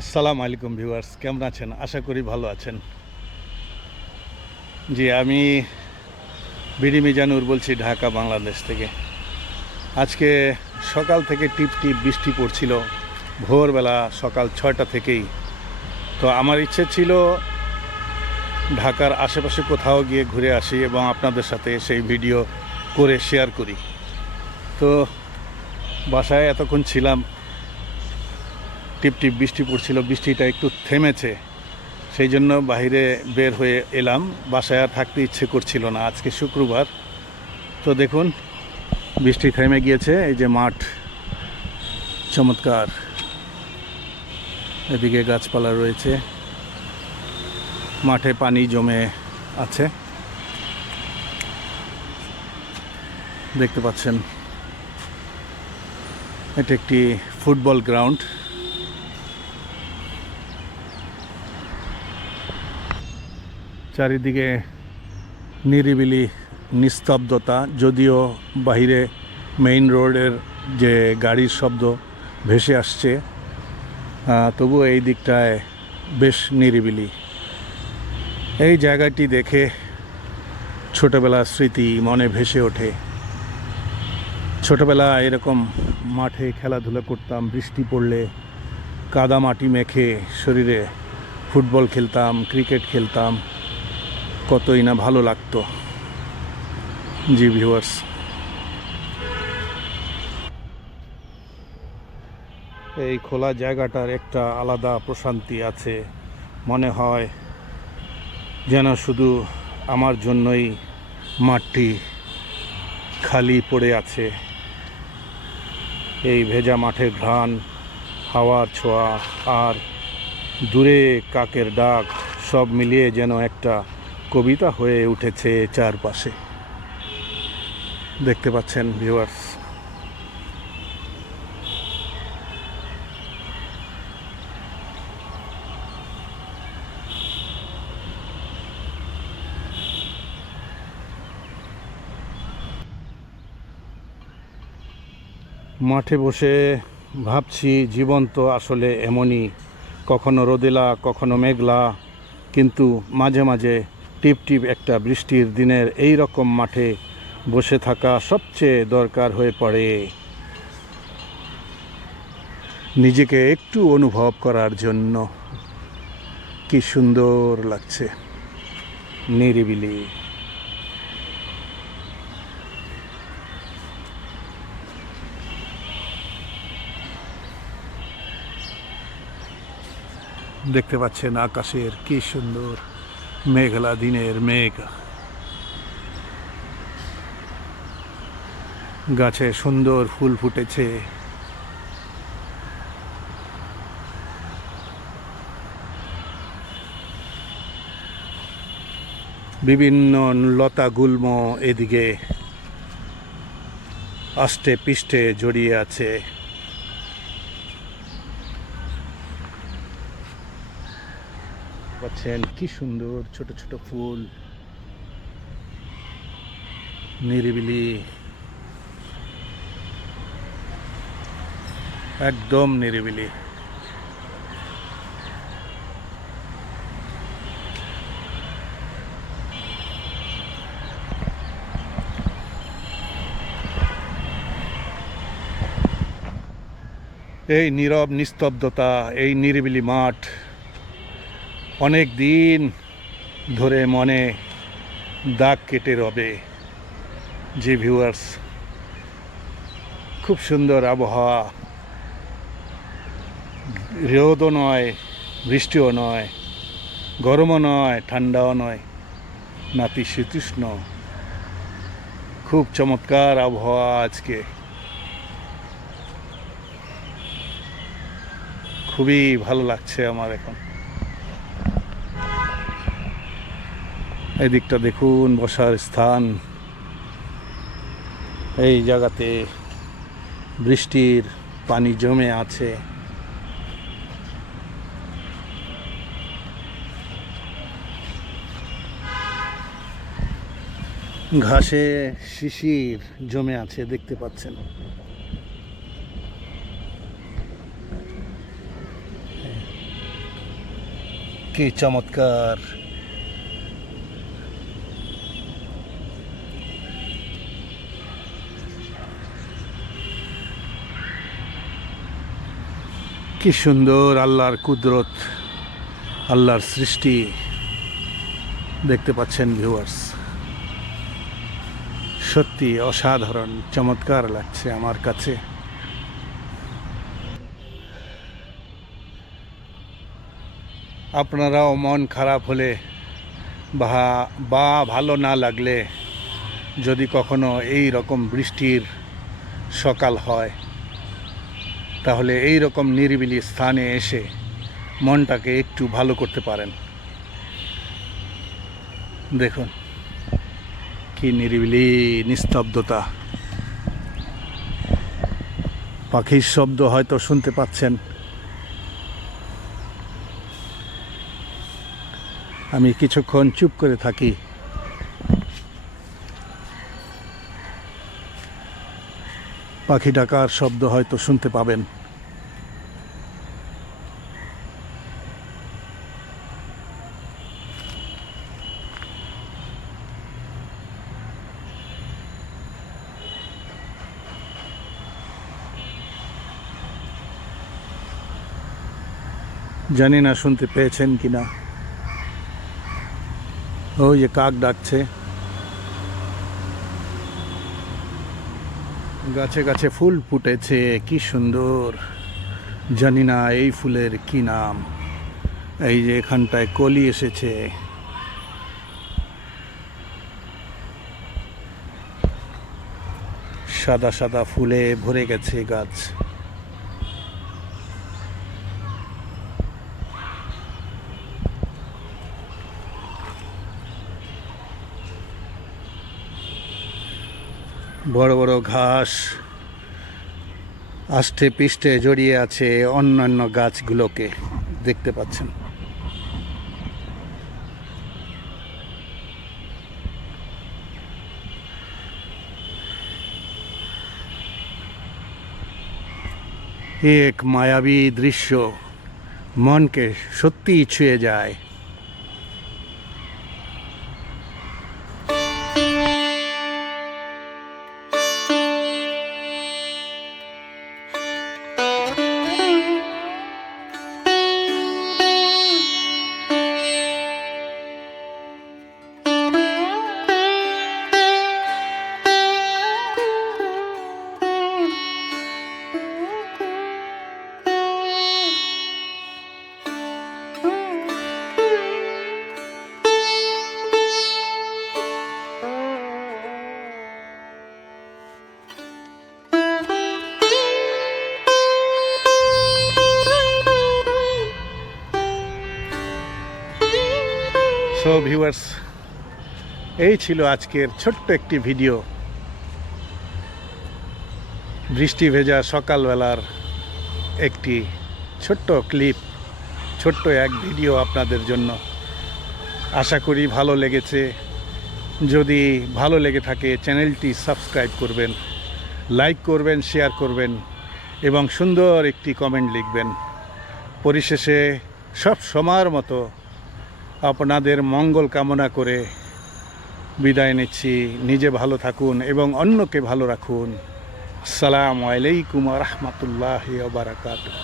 আসসালামু আলাইকুম ভিউয়ার্স, কেমন আছেন? আশা করি ভালো আছেন। জি, আমি বিডি মিজানুর বলছি, ঢাকা, বাংলাদেশ থেকে। আজকে সকাল থেকে টিপ টিপ বৃষ্টি পড়ছিল, ভোরবেলা সকাল ছয়টা থেকেই। তো আমার ইচ্ছে ছিল ঢাকার আশেপাশে কোথাও গিয়ে ঘুরে আসি এবং আপনাদের সাথে সেই ভিডিও করে শেয়ার করি। তো বাসায় এতক্ষণ ছিলাম টিপ টিপ বৃষ্টি পড়ছিল, বৃষ্টিটা একটু থেমেছে। সেই জন্য বাইরে বের হয়ে এলাম। বাসায় আর থাকতে ইচ্ছে করছিল না। আজকে শুক্রবার। তো দেখুন, বৃষ্টি থেমে গিয়েছে। এই যে মাঠ, চমৎকার। এদিকে গাছপালা রয়েছে। মাঠে পানি জমে আছে। দেখতে পাচ্ছেন, এটা একটি ফুটবল গ্রাউন্ড। চারিদিকে নিরিবিলি নিস্তব্ধতা, যদিও বাইরে মেইন রোডের যে গাড়ির শব্দ ভেসে আসছে তবুও এই দিকটায় বেশ নিরিবিলি। এই জায়গাটি দেখে ছোটবেলার স্মৃতি মনে ভেসে ওঠে। ছোটবেলা এরকম মাঠে খেলাধুলা করতাম, বৃষ্টি পড়লে কাদা মাটি মেখে শরীরে ফুটবল খেলতাম, ক্রিকেট খেলতাম। কতই না ভালো লাগতো। জি ভিউয়ার্স এই খোলা জায়গাটার একটা আলাদা প্রশান্তি আছে। মনে হয় যেন শুধু আমার জন্যই মাঠটি খালি পড়ে আছে। এই ভেজা মাঠের ঘ্রাণ, হাওয়ার ছোঁয়া আর দূরে কাকের ডাক সব মিলিয়ে যেন একটা কবিতা হয়ে উঠেছে চারপাশে। দেখতে পাচ্ছেন ভিউয়ার্স মাঠে বসে ভাবছি, জীবন তো আসলে এমনই। কখনো রোদেলা, কখনো মেঘলা, কিন্তু মাঝে মাঝে টিপ টিপ একটা বৃষ্টির দিনের এই রকম মাঠে বসে থাকা সবচেয়ে দরকার হয়ে পড়ে। নিজেকে একটু অনুভব করার জন্য। কি সুন্দর লাগছে। নিরিবিলি। দেখতে পাচ্ছেন আকাশের কি সুন্দর মেঘলা দিনের মেঘ গাছে সুন্দর ফুল ফুটেছে। বিভিন্ন লতা গুল্ম এদিকে আষ্টে পিষ্টে জড়িয়ে আছে। পাচ্ছেন কি সুন্দর, ছোট ছোট ফুল, নিরিবিলি, একদম নিরিবিলি। এই নীরব, নিস্তব্ধতা, এই নিরিবিলি মাঠ অনেক দিন ধরে মনে দাগ কেটে রবে যে ভিউয়ার্স খুব সুন্দর আবহাওয়া। রোদও নয়, বৃষ্টিও নয়, গরমও নয়, ঠান্ডাও নয়। নাতিশীতোষ্ণ খুব চমৎকার আবহাওয়া আজকে। খুবই ভালো লাগছে আমার এখন। এদিকটা দেখুন, বসার স্থান। এই জায়গাতে বৃষ্টির পানি জমে আছে। ঘাসে শিশির জমে আছে, দেখতে পাচ্ছেন। কি চমৎকার কি সুন্দর আল্লাহর কুদরত, আল্লাহর সৃষ্টি দেখতে পাচ্ছেন ভিউয়ার্স সত্যি অসাধারণ, চমৎকার লাগছে আমার কাছে। আপনারাও মন খারাপ হলে বা বা ভালো না লাগলে যদি কখনো এই রকম বৃষ্টির সকাল হয় তাহলে এই রকম নিরিবিলি স্থানে এসে মনটাকে একটু ভালো করতে পারেন। দেখুন, কি নিরিবিলি নিস্তব্ধতা। পাখির শব্দ হয়তো শুনতে পাচ্ছেন। আমি কিছুক্ষণ চুপ করে থাকি। পাখি ডাকার শব্দ হয়তো শুনতে পাবেন। জানি না শুনতে পেয়েছেন কিনা। ওই যে কাক ডাকছে। গাছে গাছে ফুল ফুটেছে, কি সুন্দর। জানি না এই ফুলের কি নাম। এই যে এখানটায় কলি এসেছে। সাদা সাদা ফুলে ভরে গেছে গাছ। বড় বড় ঘাস, আষ্টে পিষ্টে জড়িয়ে আছে অন্যান্য গাছগুলোকে দেখতে পাচ্ছেন। এক মায়াবী দৃশ্য মনকে সত্যিই ছুঁয়ে যায়। সো ভিউয়ার্স এই ছিল আজকের ছোট্ট একটি ভিডিও। বৃষ্টি ভেজা সকালবেলার একটি ছোট্ট ক্লিপ, ছোট্ট এক ভিডিও আপনাদের জন্য। আশা করি ভালো লেগেছে। যদি ভালো লেগে থাকে, চ্যানেলটি সাবস্ক্রাইব করবেন, লাইক করবেন, শেয়ার করবেন এবং সুন্দর একটি কমেন্ট লিখবেন। পরিশেষে সব সময়ের মতো আপনাদের মঙ্গল কামনা করে বিদায় নিচ্ছি। নিজে ভালো থাকুন এবং অন্যকে ভালো রাখুন। আসসালামু আলাইকুম রহমতুল্লাহ বারাকাতুহ।